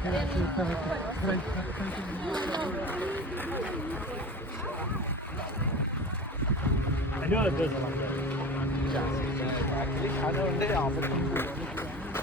Alo, dur zaman geldi. Actually, खाना उन्हें आपस में